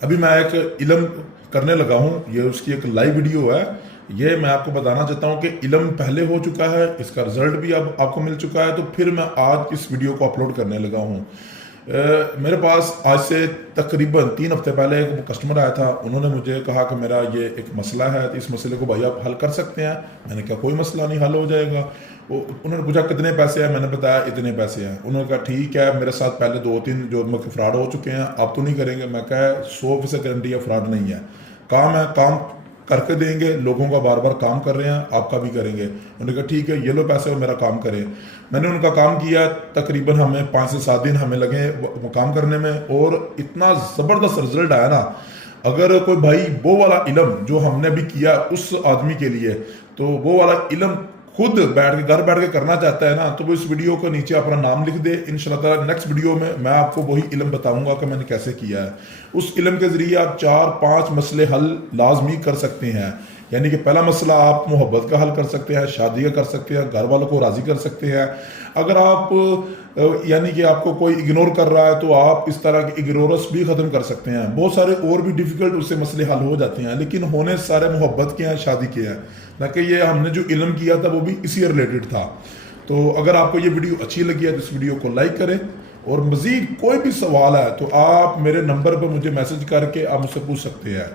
ابھی میں ایک علم کرنے لگا ہوں، یہ اس کی ایک لائیو ویڈیو ہے. یہ میں آپ کو بتانا چاہتا ہوں کہ علم پہلے ہو چکا ہے، اس کا رزلٹ بھی اب آپ کو مل چکا ہے، تو پھر میں آج اس ویڈیو کو اپلوڈ کرنے لگا ہوں. میرے پاس آج سے تقریباً 3 ہفتے پہلے ایک کسٹمر آیا تھا. انہوں نے مجھے کہا کہ میرا یہ ایک مسئلہ ہے، اس مسئلے کو بھائی آپ حل کر سکتے ہیں؟ میں نے کہا کوئی مسئلہ نہیں، حل ہو جائے گا. انہوں نے پوچھا کتنے پیسے ہیں؟ میں نے بتایا اتنے پیسے ہیں. انہوں نے کہا ٹھیک ہے، میرے ساتھ پہلے 2-3 جو فراڈ ہو چکے ہیں، آپ تو نہیں کریں گے؟ میں کہا 100% گارنٹی ہے فراڈ نہیں ہے، کام ہے، کام کر کے دیں گے. لوگوں کا بار بار کام کر رہے ہیں، آپ کا بھی کریں گے. انہوں نے کہا ٹھیک ہے، یہ لو پیسے اور میرا کام کریں. میں نے ان کا کام کیا، تقریباً ہمیں 5 سے 7 دن ہمیں لگے کام کرنے میں، اور اتنا زبردست رزلٹ آیا نا. اگر کوئی بھائی وہ والا علم جو ہم نے ابھی کیا اس آدمی کے لیے، تو وہ والا علم خود بیٹھ کے گھر بیٹھ کے کرنا چاہتا ہے نا، تو وہ اس ویڈیو کو نیچے اپنا نام لکھ دے. انشاءاللہ تعالیٰ نیکسٹ ویڈیو میں آپ کو وہی علم بتاؤں گا کہ میں نے کیسے کیا ہے. اس علم کے ذریعے آپ 4-5 مسئلے حل لازمی کر سکتے ہیں. یعنی کہ پہلا مسئلہ آپ محبت کا حل کر سکتے ہیں، شادی کا کر سکتے ہیں، گھر والوں کو راضی کر سکتے ہیں. اگر آپ یعنی کہ آپ کو کوئی اگنور کر رہا ہے تو آپ اس طرح کی اگنورنس بھی ختم کر سکتے ہیں. بہت سارے اور بھی ڈیفیکلٹ اس سے مسئلے حل ہو جاتے ہیں، لیکن ہونے سارے محبت کے ہیں، شادی کے ہیں. تاکہ یہ ہم نے جو علم کیا تھا وہ بھی اسی ریلیٹڈ تھا. تو اگر آپ کو یہ ویڈیو اچھی لگی ہے تو اس ویڈیو کو لائک کریں، اور مزید کوئی بھی سوال ہے تو آپ میرے نمبر پر مجھے میسج کر کے آپ مجھ سے پوچھ سکتے ہیں.